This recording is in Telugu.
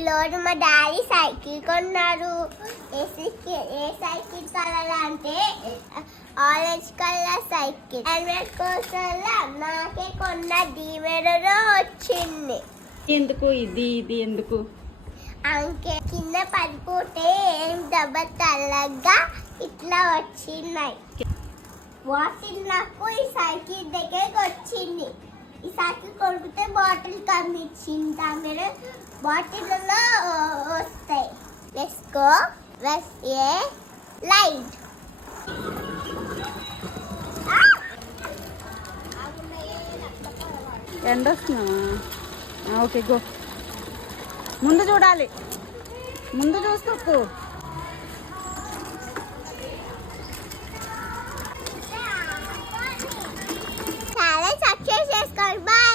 ఈరోజు మా డాడీ సైకిల్ కొన్నారు. ఏ సైకిల్ కలర్ అంటే ఆరెంజ్ కలర్ సైకిల్. హెల్మెట్ కోసం నాకే కొన్న డీమెడలో వచ్చింది. ఎందుకు ఇది ఎందుకు అంకే కింద పడిపోతే ఏం దెబ్బ తల్లగా ఇట్లా వచ్చినాయి. వాటిల్ నాకు ఈ సైకిల్ దగ్గరికి వచ్చింది. ఈ సైకిల్ కొనుక్కితే బాటిల్ కమ్మిచ్చింది. మీరు బాటిల్లో వస్తాయి. Let's go. Let's A light. ఎండ వస్తున్నావా? Okay go. ముందు చూడాలి, ముందు చూస్తూ చాలా సక్సెస్ చేసుకోండి. బాయ్.